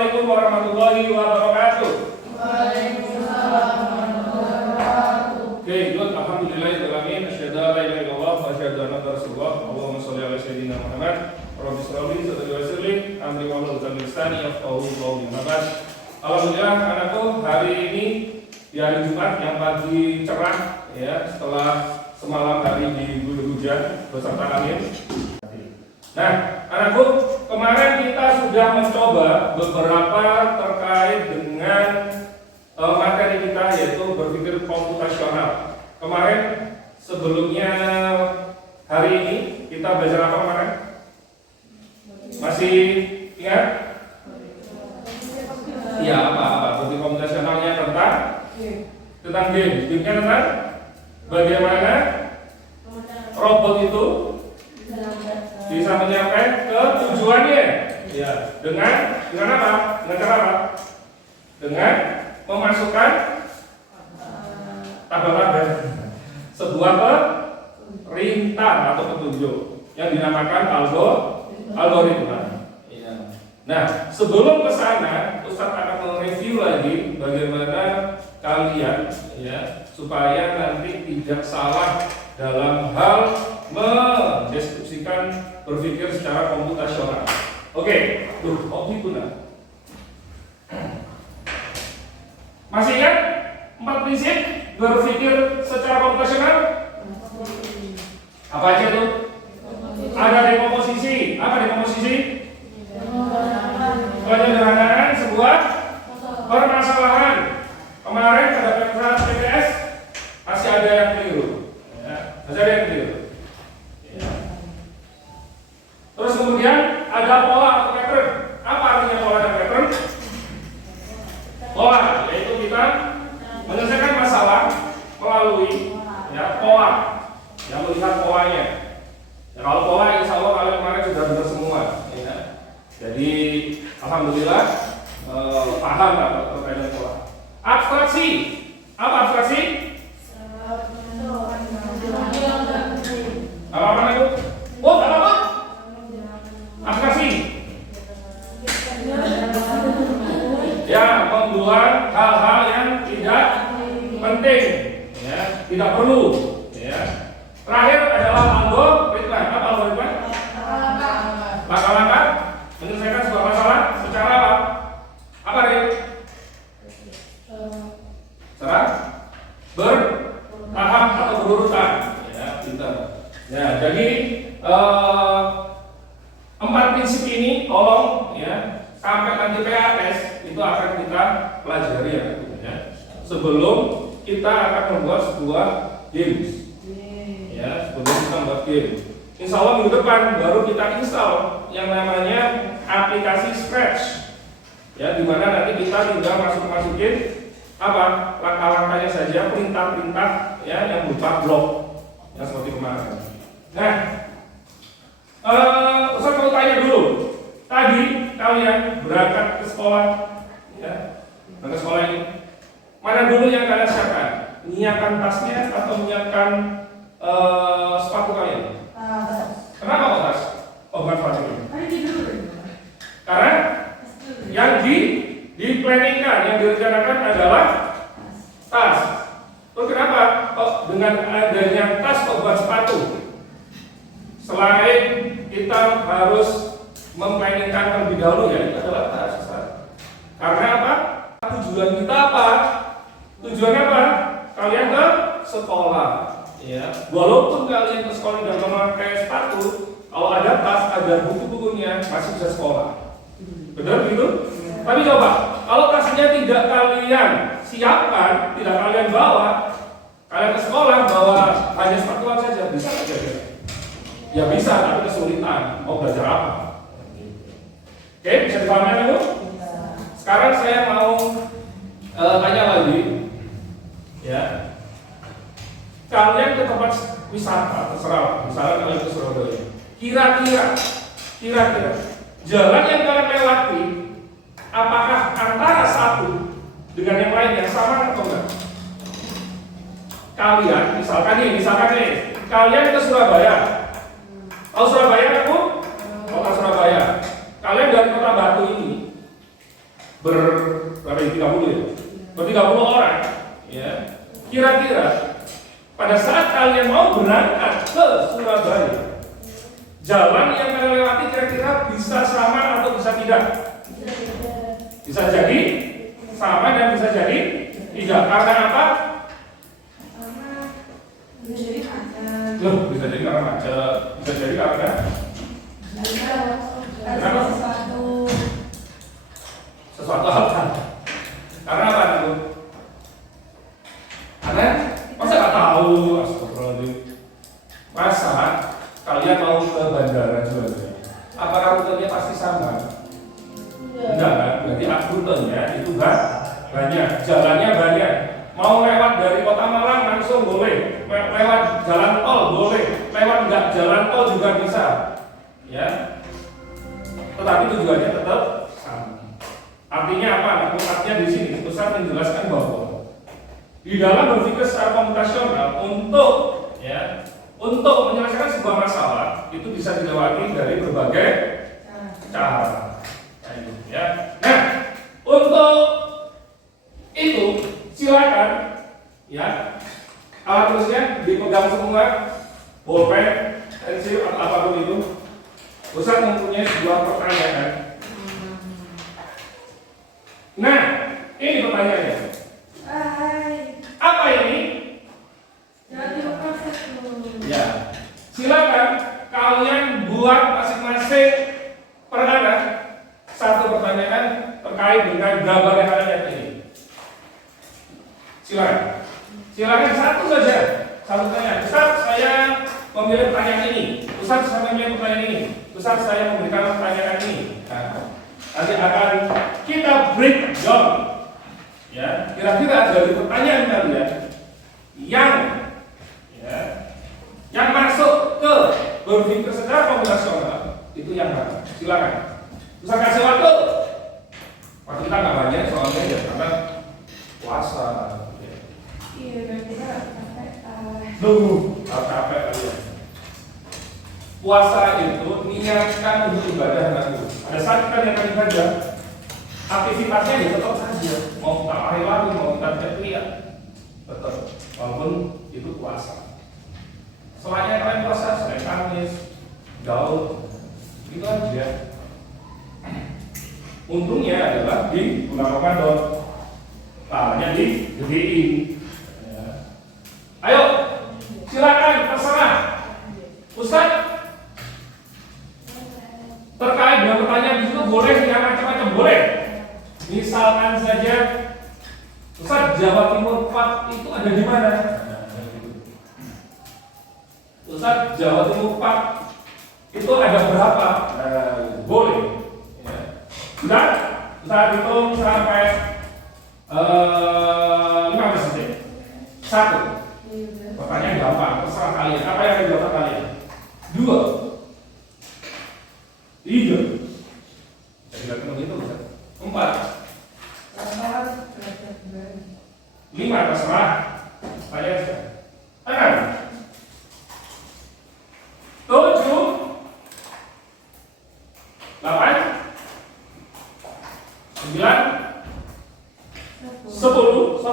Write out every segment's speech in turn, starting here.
Assalamualaikum warahmatullahi wabarakatuh. Waalaikumsalam warahmatullahi wabarakatuh. Oke, good. Alhamdulillahirrahmanirrahim. Asyhadu an la ilaha illallah wa asyhadu anna Rasulullah. Allahumma shalli ala sayyidina Muhammad. Rabbi shrah li sadri wa yassir li amri wahlul 'uqdatam min lisani yafqahu qawli. Alhamdulillah, anakku, hari ini di hari Jumat yang pagi cerah ya, setelah semalam hari diguyur hujan beserta angin. Nah, anakku, kemarin kita sudah mencoba beberapa terkait dengan materi kita, yaitu berpikir komputasional. Kemarin sebelumnya hari ini kita belajar apa kemarin? Masih ingat? Iya, apa? Berpikir komputasionalnya tentang game. Game-nya tentang bagaimana robot itu bisa menyampaikan ke tujuannya. Ya, dengan apa? Dengan cara apa? Dengan memasukkan tabel-tabel sebuah perintah atau petunjuk yang dinamakan algoritma. Nah, sebelum ke sana, Ustaz akan mereview lagi bagaimana kalian ya supaya nanti tidak salah dalam hal mendeskripsikan berpikir secara komputasional. Oke, hobi guna. Masih ingat 4 prinsip berpikir secara komputasional? Apa aja tuh? Ada dekomposisi. Apa dekomposisi? Penyederhanaan sebuah permasalahan. Kemarin pada pemeriksaan PPS masih ada yang keliru. Masih ada yang keliru. Terus kemudian ada pola atau pattern. Apa artinya pola dan pattern? Pola yaitu kita menyelesaikan masalah melalui pola, yang melihat polanya. Ya, kalau pola insya Allah kalian kemarin sudah benar semua. Ya. Jadi alhamdulillah paham lah terkait dengan pola. Abstraksi. Apa abstraksi? Apa itu? Oh, apa? Abstraksi. Ya, membuat hal-hal yang tidak penting, ya, tidak perlu. Ya. Terakhir adalah algoritma. Apa algoritma? Langkah-langkah menyelesaikan sebuah masalah secara apa? Apa Rik? Secara bertahap atau berurutan. Ya, pintar. Ya, jadi 4 prinsip ini tolong ya sampai nanti PAS itu akan kita pelajari ya. Sebelum kita akan membuat sebuah games. Ya, sebelum kita membuat game. Insya Allah minggu depan baru kita install yang namanya aplikasi Scratch. Ya, di mana nanti kita tinggal masukin apa langkah-langkahnya saja, perintah-perintah ya yang berupa blok yang seperti kemarin. Nah, Ustaz mau tanya dulu. Tadi kalian berangkat ke sekolah, ya, berangkat ke sekolah ini. Mana dulu yang kalian siapkan? Menyiapkan tasnya atau menyiapkan sepatu kalian? Kenapa kok tas? Oh, bukan sepatu. Karena yang di-planningkan, yang direncanakan adalah tas. Terus kenapa? Oh, dengan adanya tas kok buat sepatu? Selain kita harus memplanningkan terlebih dahulu ya, itu adalah tas. Karena apa? Tujuan kita apa? Tujuannya apa? Kalian ke sekolah. Ya, walaupun kalian ke sekolah dan memakai sepatu, kalau ada tas, ada buku-bukunya, masih bisa sekolah. Benar gitu? Tapi coba, kalau tasnya tidak kalian siapkan, tidak kalian bawa, kalian ke sekolah bawa hanya sepatuan saja, bisa saja ya? Ya bisa, tapi kesulitan. Mau belajar apa? Oke, bisa dipahami itu? Sekarang saya mau tanya lagi, ya. Kalian ke tempat wisata, terserah, misalnya kalian ke Surabaya. Kira-kira jalan yang kalian lewati, apakah antara satu dengan yang lainnya sama atau enggak? Kalian, misalkan nih, kalian ke Surabaya. Tahu Surabaya kan Bu? Kota Surabaya. Kalian dari Kota Batu ini berapa ini 30 ya? Ber 30 orang ya. Kira-kira pada saat kalian mau berangkat ke Surabaya, jalan yang kalian lewati kira-kira bisa sama atau bisa tidak? Bisa jadi sama dan bisa jadi tidak. Karena apa? Loh, bisa jadi karena macet, bisa jadi karena sesuatu apa? Karena apa itu? Karena masa nggak tahu? Astagfirullahaladzim. Masa kalian mau ke bandara Juanda? Apakah rutenya pasti sama? Enggak kan? Berarti rutenya itu banyak, jalannya banyak. Mau lewat dari Kota Malang langsung boleh, lewat jalan tol boleh, lewat enggak jalan tol juga bisa, ya. Tetapi tujuannya tetap sama. Artinya apa? Artinya di sini Ustaz menjelaskan bahwa di dalam berpikir secara komputasional untuk menyelesaikan sebuah masalah itu bisa dilewati dari berbagai cara. Ya. Nah, untuk itu silakan ya, alat tulisnya dipegang semua, bolpen, pensil atau apapun itu. Ustaz mempunyai sebuah pertanyaan. Nah, ini pertanyaannya. Apa ini? Ya, silakan kalian buat masing-masing satu pertanyaan terkait dengan gambar yang kalian lihat ini. Silakan satu saja, satu pertanyaan. Ustaz, saya memilih pertanyaan ini. Ustaz, saya memilih pertanyaan ini. Ustaz, saya memberikan pertanyaan ini. Nah, nanti akan kita breakdown. Ya, kira-kira dari pertanyaan kalian yang masuk ke berpikir secara kombinasional itu yang mana? Silakan. Ustaz kasih waktu. Waktu kita nggak banyak soalnya ya karena puasa. Iya, berarti capek kalian. Puasa itu niatkan untuk ibadah nanti. Ada saat kita niatkan ibadah, aktivitasnya ya tetap saja. Mau kita hari lagi, mau kita teriak, tetap. Walaupun itu puasa. Selain kalian puasa, selain Kamis, Daud, itu aja. Untungnya adalah di bulan Ramadan, hanya digedein. Ayo, silakan terserah. Ustaz, terkait dengan pertanyaan di situ boleh yang macam-macam boleh. Misalkan saja, Ustaz, Jawa Timur 4 itu ada di mana? Ustaz, Jawa Timur 4 itu ada berapa? Boleh. Sudah? Kita hitung sampai 15 detik. 1. Pertanyaan gampang, terserah kalian. Apa yang dijawab kalian? 2, 3. Jadi nggak ketemu itu, 4, 5. Terserah. Saya 6, 7, 8, 9, 10.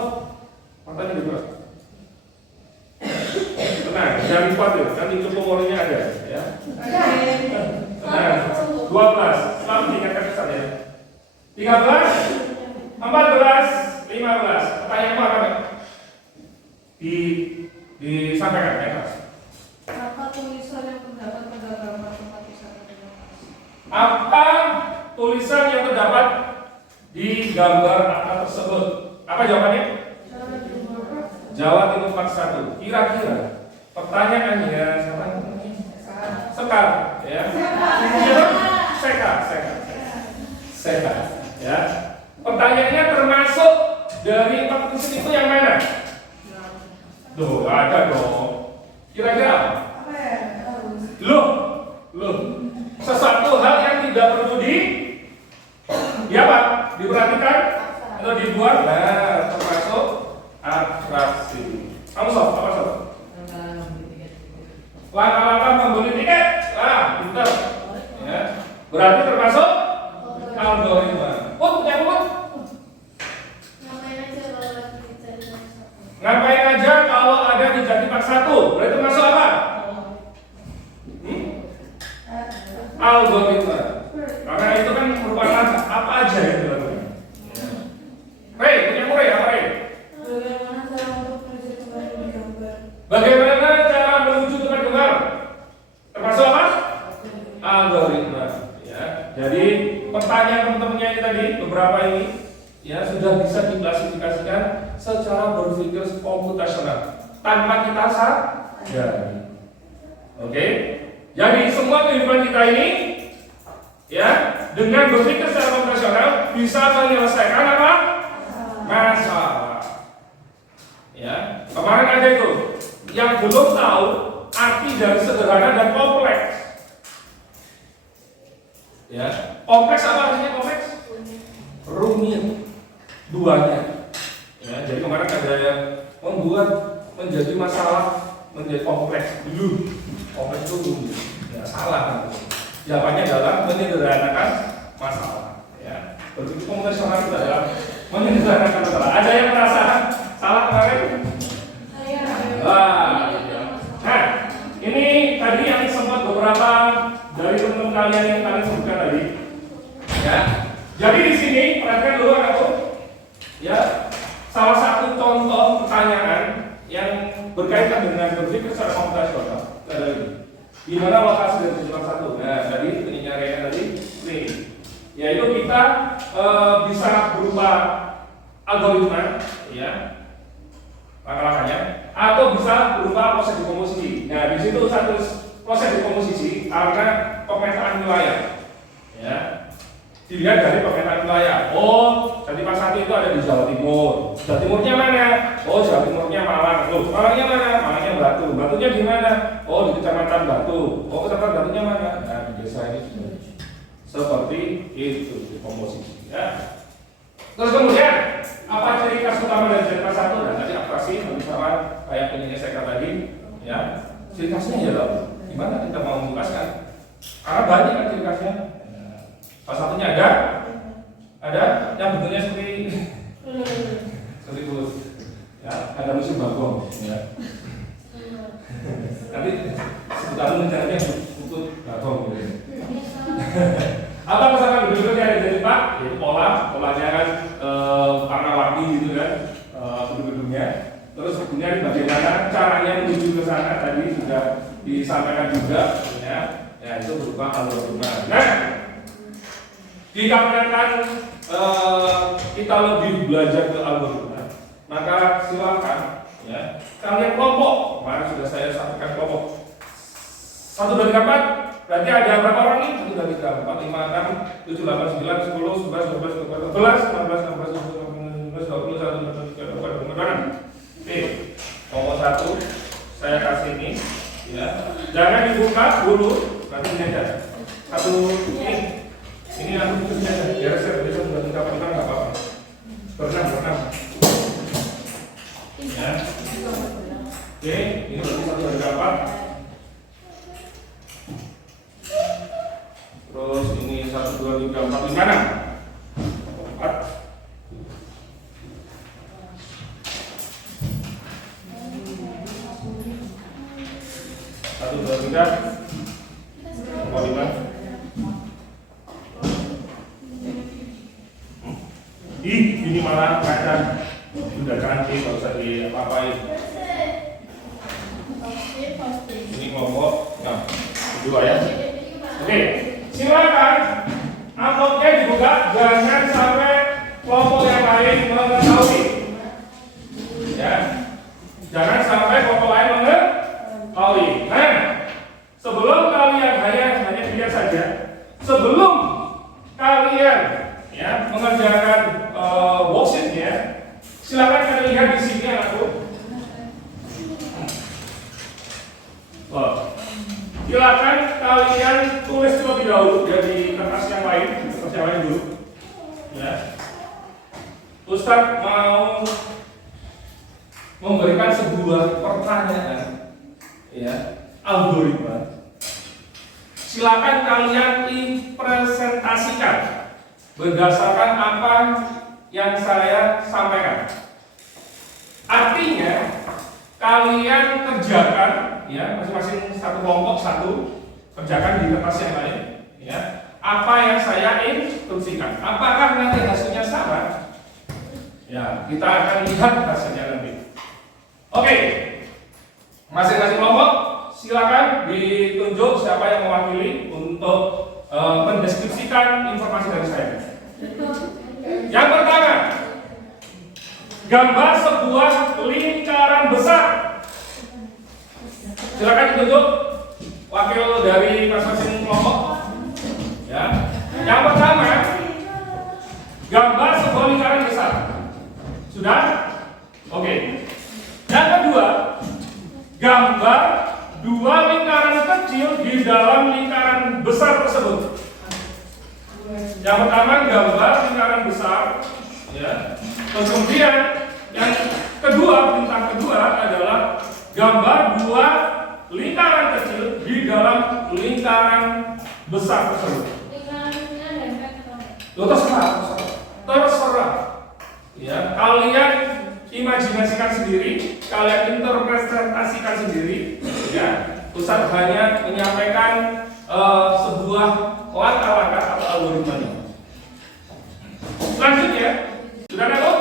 Matanya dibuka. Tenang, jangan kuat ya. Nanti memorinya ada, ya. Tenang. 12. Selalu diingatkan pesan ya. 13, 14, 15. Pertanyaan apa? Disampaikan ya, Mas. Apa tulisan yang terdapat pada gambar tempat wisata di lokasi? Apa tulisan yang terdapat di gambar tersebut? Apa jawabannya? Jawa Timur 41. Kira-kira pertanyaannya Sekar, ya. Sekar, ya. Pertanyaannya termasuk dari 4 tulisan itu yang mana? Loh, ada dong. Kira-kira apa? Loh. Sesuatu hal yang tidak perlu diperhatikan atau dibuat. Nah, termasuk atraksi. Kamu sob, apa sob? Langkah-langkah membeli tiket. Pintar. Ya. Berarti termasuk algoritma. Punya itu kan merupakan apa aja yang dilakukan. Rey, punya Rey apa Rey? Bagaimana cara untuk menuju tempat yang gambar? Bagaimana cara menuju tempat gambar? Termasuk apa? Algoritma. Ya, jadi pertanyaan teman-temannya ini tadi beberapa ini ya sudah bisa diklasifikasikan secara berpikir komputasional tanpa kita sadari. Oke, jadi semua kehidupan kita ini ya dengan berpikir secara komputasional bisa menyelesaikan apa? Masalah. Ya, kemarin ada itu yang belum tahu arti dari sederhana dan kompleks. Ya, kompleks apa artinya kompleks? Rumit, duanya. Ya, jadi kemarin ada yang membuat menjadi masalah menjadi kompleks dulu. Kompleks itu rumit, ya salah kan? Jawabannya adalah menyederhanakan masalah. Ya, berpikir komputasional itu adalah menyederhanakan masalah. Ada yang merasa salah kemarin? Nah, ini tadi yang sempat beberapa dari teman-teman kalian yang kalian sebutkan tadi. Ya, jadi di sini perhatikan dulu aku. Ya, salah satu contoh pertanyaan yang berkaitan dengan berpikir secara komputasional adalah ini. Di mana lokasi dari tujuan satu? Nah, tadi penyelesaian tadi ini, yaitu kita bisa berupa algoritma, ya, langkah-langkahnya, atau bisa berupa proses dekomposisi. Nah, di situ satu proses dekomposisi karena pemetaan wilayah, ya. Dilihat dari pemetaan wilayah. Oh, jadi pas satu itu ada di Jawa Timur. Jawa Timurnya mana? Oh, Jawa Timurnya Malang. Loh, Malangnya mana? Malangnya Batu. Batunya di mana? Oh, di Kecamatan Batu. Oh, Kecamatan Batunya mana? Nah, di desa ini sudah seperti itu dekomposisi. Ya. Terus kemudian apa ciri khas utama dari cerita satu? Dan tadi abstraksi sama kayak penyelesaian tadi. Ya, ciri khasnya ya loh. Gimana kita mau menjelaskan? Karena banyak kan ciri khasnya. Salah satunya ada yang bentuknya seperti itu, ya, ada musim bagong, ya. Nanti sebutan rencananya untuk bagong, gitu. Apa misalkan bentuknya dari Pak? Ya, polanya kan warna-warni gitu kan, gedung-gedungnya. Terus kemudian bagaimana caranya menuju ke sana tadi sudah disampaikan juga, ya. Ya itu berupa algoritma. Nah, dikarenakan kita lebih belajar ke algoritma, maka silakan ya kalian kelompok. Kemarin sudah saya sampaikan kelompok 1, 2, 3, 4. Berarti ada berapa orang nih? 1, 2, 3, 4, 5, 6, 7, 8, 9, 10, 11, 12, 13, 14, 15, 16, 17, 18, 19, 20, 21, 22, 23, 24, 25. Oke, kelompok 1 saya kasih ini ya. Jangan dibuka dulu, nanti ini aja. Satu ini aku punya biar saya bisa buat ungkapan nggak apa-apa. Berenang. Ya. Oke, ini berarti 1, 2, 3, 4. Terus ini 1, 2, 3, 4, 5, 6. 4. Satu, dua, tiga, 5. Ini malah kadang sudah cantik, kalau usah di apa-apain. Ini kelompok, nah, kedua ya. Oke, silakan amplopnya dibuka, jangan sampai kelompok yang lain mengetahui. Ya, jangan sampai kelompok lain mengetahui. Nah, sebelum kalian hanya lihat saja, sebelum kalian ya mengerjakan worksheetnya, silakan kalian lihat di sini anakku. Silakan kalian tulis terlebih dahulu ya di kertas yang lain dulu. Ya. Ustadz mau memberikan sebuah pertanyaan, ya, algoritma. Silakan kalian presentasikan berdasarkan apa yang saya sampaikan. Artinya kalian kerjakan ya masing-masing satu kelompok satu kerjakan di kertas yang lain ya. apa yang saya instruksikan. Apakah nanti hasilnya sama? Ya, kita akan lihat hasilnya nanti. Oke, masing-masing kelompok silakan ditunjuk siapa yang mewakili untuk mendeskripsikan informasi dari saya. Yang pertama, gambar sebuah lingkaran besar. Silakan ditunjuk wakil dari masing-masing kelompok. Ya. Yang pertama, gambar sebuah lingkaran besar. Sudah? Oke. Yang kedua, gambar dua lingkaran kecil di dalam lingkaran besar tersebut. Yang pertama, gambar lingkaran besar, ya. Terus kemudian yang kedua, bintang kedua adalah gambar dua lingkaran kecil di dalam lingkaran besar tersebut. Terserah. Ya, kalian imajinasikan sendiri, kalian interpretasikan sendiri. Ya, Ustaz hanya menyampaikan sebuah langkah-langkah atau algoritmanya. Selanjutnya, sudah tahu?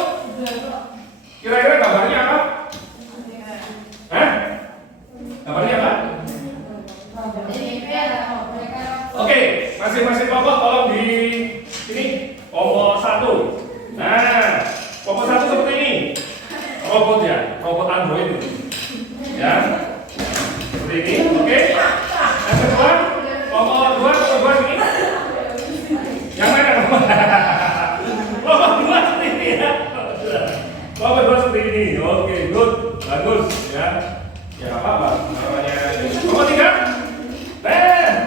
Kira-kira gambarnya apa? Gambarnya apa? Oke, masing-masing kelompok tolong di sini kelompok 1. Nah, kelompok 1 seperti ini. Robot ya, robot Android. Ya. Seperti ini, oke. Yang kedua, kelompok 2 sini. Yang mana? Kelompok 2 seperti ini ya. Kelompok 2 seperti ini. Oke, good. Bagus ya. Ya enggak apa-apa. Namanya kelompok 3.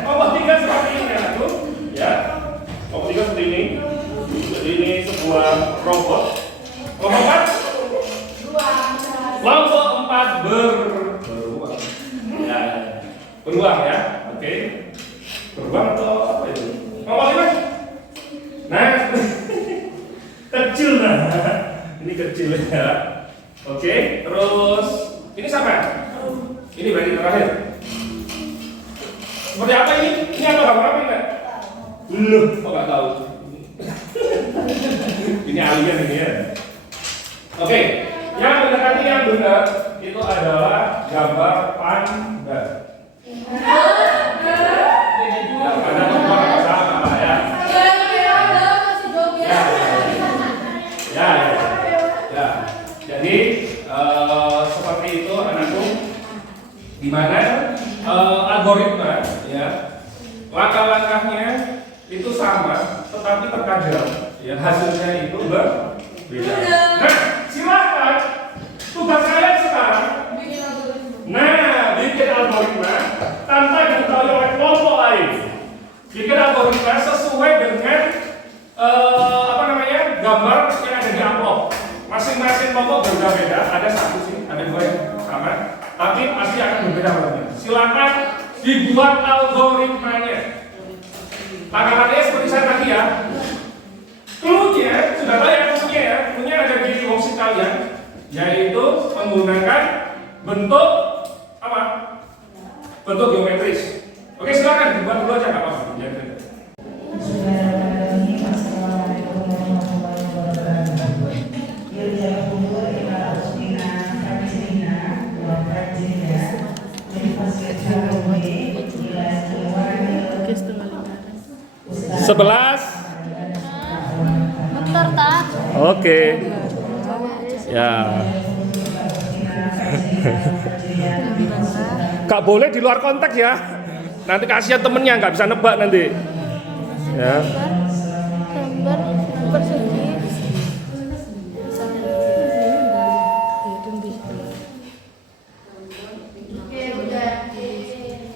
Kelompok 3 seperti ini ya, tuh. Ya. Kelompok 3 seperti ini. Jadi ini sebuah robot. Kelompok 4. Kelompok 4 beruang. Ya. Beruang ya. Oke. Beruang atau apa itu? Kelompok 5. Nah. Kecil nah. Ini kecil ya. Oke, terus ini sama. Ini bagian terakhir. Seperti apa ini? Ini apa gambar apa enggak? Belum, kok nggak tahu. Ini alien ini ya. Oke, yang mendekati yang benar itu adalah gambar panda. Ya, pada nomor sama ya. Ya. Jadi seperti itu anakku. Di mana algoritma ya langkah-langkahnya itu sama, tetapi terkadang ya hasilnya itu berbeda. Nah, silakan tugas kalian sekarang. Bikin algoritma tanpa diketahui oleh kelompok lain. Bikin algoritma sesuai dengan gambar yang ada di amplop. Masing-masing kelompok berbeda-beda. Ada satu sih, ada dua yang sama, tapi pasti akan berbeda warnanya. Silakan dibuat algoritmanya. Langkah-langkahnya seperti saya tadi ya. Clue-nya sudah tahu ya clue-nya ya. Clue-nya ada di worksheet kalian, yaitu menggunakan bentuk apa? Bentuk geometris. Oke, silakan dibuat dulu aja nggak apa-apa. Sebelas. Bentar tak? Oke. Ya. Gak boleh di luar konteks ya. Nanti kasihan temennya nggak bisa nebak nanti. Ya. Gambar persegi.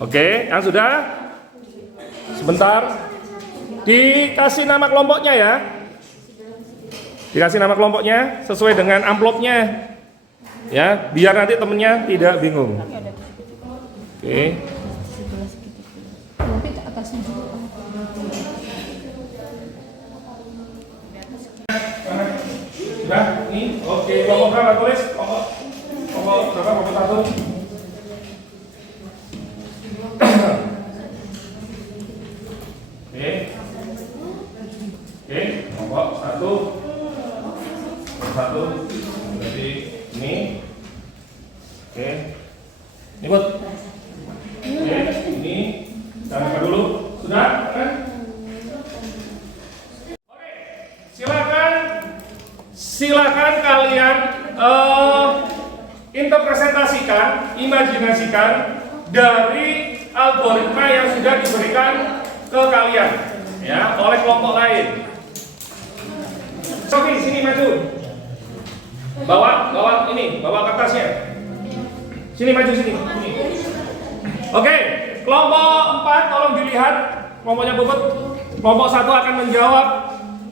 Oke, yang sudah? Sebentar. Dikasih nama kelompoknya ya. Dikasih nama kelompoknya sesuai dengan amplopnya. Ya, biar nanti temennya tidak bingung. Oke. Sudah? Ini oke, kelompok berapa tulis? Kelompok berapa? Kelompok 1. Oke. kelompok satu. Berarti ini. Oke. Ini buat. Oke, ini. Kita buka dulu. Sudah kan? Oke. Silakan kalian interpretasikan, imajinasikan dari algoritma yang sudah diberikan ke kalian ya oleh kelompok lain. Sofi, sini maju. Bawa kertasnya. Sini maju sini. Oke, kelompok 4 tolong dilihat. Kelompoknya Puput. Kelompok 1 akan menjawab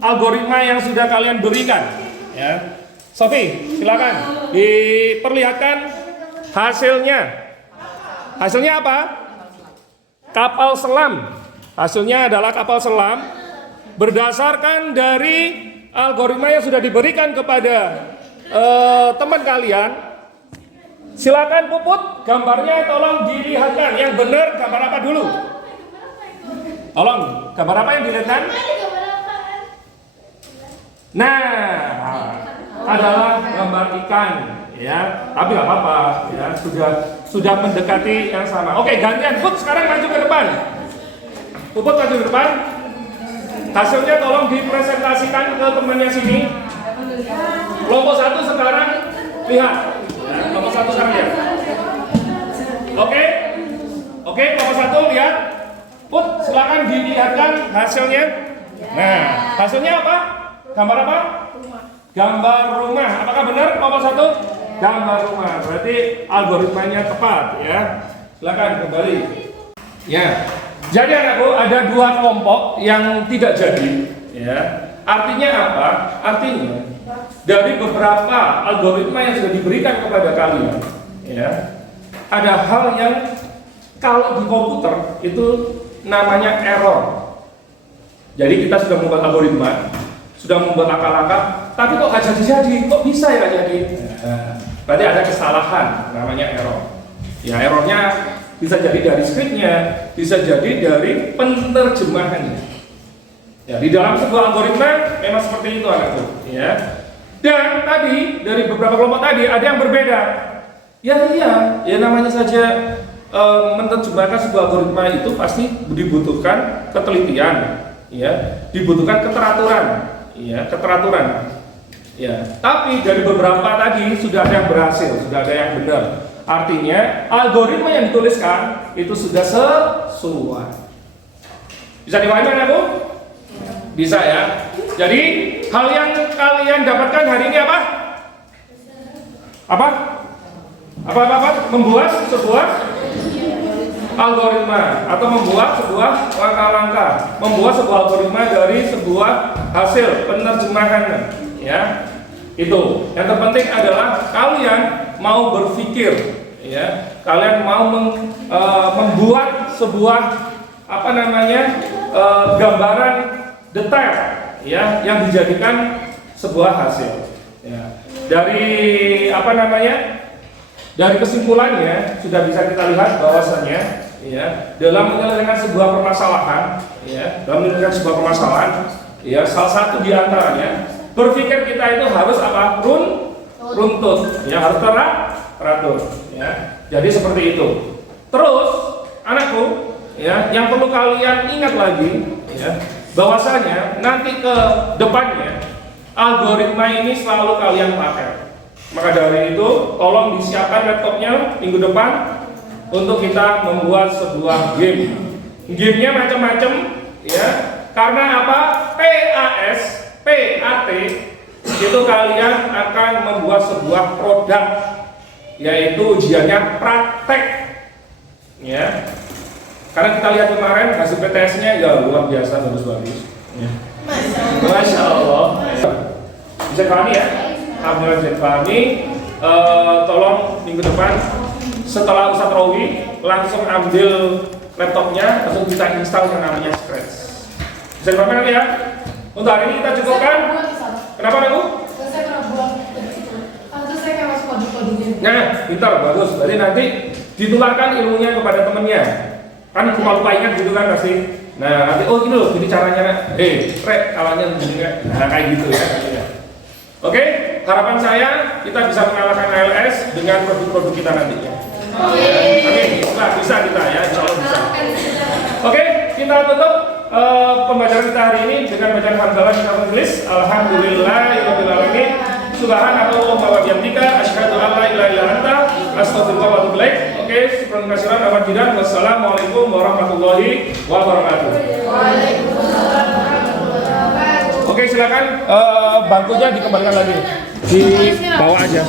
algoritma yang sudah kalian berikan. Ya, Sofi, silakan diperlihatkan hasilnya. Hasilnya apa? Kapal selam. Hasilnya adalah kapal selam berdasarkan dari algoritma yang sudah diberikan kepada teman kalian. Silakan Puput, gambarnya tolong dilihatkan. Yang benar gambar apa dulu? Tolong, gambar apa yang dilihatkan? Nah, adalah gambar ikan, ya. Tapi nggak apa-apa, ya. Sudah mendekati yang sama. Oke, gantian. Put, sekarang maju ke depan. Puput maju ke depan. Hasilnya tolong dipresentasikan ke temannya sini. Kelompok 1 sekarang lihat. Ya, kelompok 1 sekarang lihat. Oke, kelompok 1 lihat. Put, silakan dilihatkan hasilnya. Nah, hasilnya apa? Gambar apa? Gambar rumah. Apakah benar kelompok 1? Gambar rumah. Berarti algoritmanya tepat, ya. Silakan kembali. Ya. Jadi anakku ada 2 kelompok yang tidak jadi, ya. Artinya apa? Artinya dari beberapa algoritma yang sudah diberikan kepada kalian, ya, ada hal yang kalau di komputer itu namanya error. Jadi kita sudah membuat algoritma, sudah membuat langkah-langkah, tapi kok nggak jadi-jadi, kok bisa ya nggak jadi? Berarti ada kesalahan, namanya error. Ya, errornya bisa jadi dari skripnya, bisa jadi dari penerjemahannya. Ya, di dalam sebuah algoritma memang seperti itu anakku. Ya. Dan tadi dari beberapa kelompok tadi ada yang berbeda. Ya namanya saja menerjemahkan sebuah algoritma itu pasti dibutuhkan ketelitian, ya, dibutuhkan keteraturan. Ya, keteraturan. Ya, tapi dari beberapa tadi sudah ada yang berhasil, sudah ada yang benar. Artinya algoritma yang dituliskan itu sudah sesuai. Bisa dipahami aku? Bisa ya. Jadi hal yang kalian dapatkan hari ini apa? Apa? Membuat sebuah algoritma atau membuat sebuah langkah-langkah, membuat sebuah algoritma dari sebuah hasil penerjemahan, ya. Itu yang terpenting adalah kalian mau berpikir, ya. Kalian mau membuat sebuah gambaran detail, ya, yang dijadikan sebuah hasil, ya. Dari kesimpulannya sudah bisa kita lihat bahwasannya, ya, dalam menyelesaikan sebuah permasalahan, ya, salah satu diantaranya berpikir kita itu harus apa? Runtut, ya, harus teratur, ya. Jadi seperti itu. Terus, anakku, ya, yang perlu kalian ingat lagi, ya, bahwasanya nanti ke depannya algoritma ini selalu kalian pakai. Maka dari itu, tolong disiapkan laptopnya minggu depan untuk kita membuat sebuah game. Gamenya macam-macam, ya. Karena apa? PAT itu kalian akan membuat sebuah produk, yaitu ujiannya praktek, ya. Karena kita lihat kemarin hasil PTS-nya ya luar biasa, bagus-bagus. Ya. Masya Allah. Bisa pahami ya? Alhamdulillah bisa pahami. Tolong minggu depan setelah Ustadz Rowi langsung ambil laptopnya, langsung kita install yang namanya Scratch. Bisa dipahami nanti ya? Untuk hari ini kita cukupkan. Kenapa aku? Nah, pintar, bagus. Jadi nanti ditularkan ilmunya kepada temennya. Kan lupa-lupa ingat gitu kan pasti. Nah, nanti oh gini loh, gini caranya. Rek, kalanya begini Rek. Nah, kayak gitu ya. Oke, harapan saya kita bisa mengalahkan ALS dengan produk-produk kita nanti ya. Amin. Nah, bisa kita ya, insya Allah bisa. Oke, kita tutup pembacaan kita hari ini dengan bacaan hamdalah kita tulis. Alhamdulillahirabbil alamin. Subhanallah wa bihamdika asyhadu an la ilaha illa anta astaghfiruka wa atubu ilaik. Oke, syukran kasiran amat jidan. Wassalamualaikum warahmatullahi wabarakatuh. Waalaikumsalam warahmatullahi wabarakatuh. Oke, silakan bangkunya dikembalikan lagi. Di bawah aja.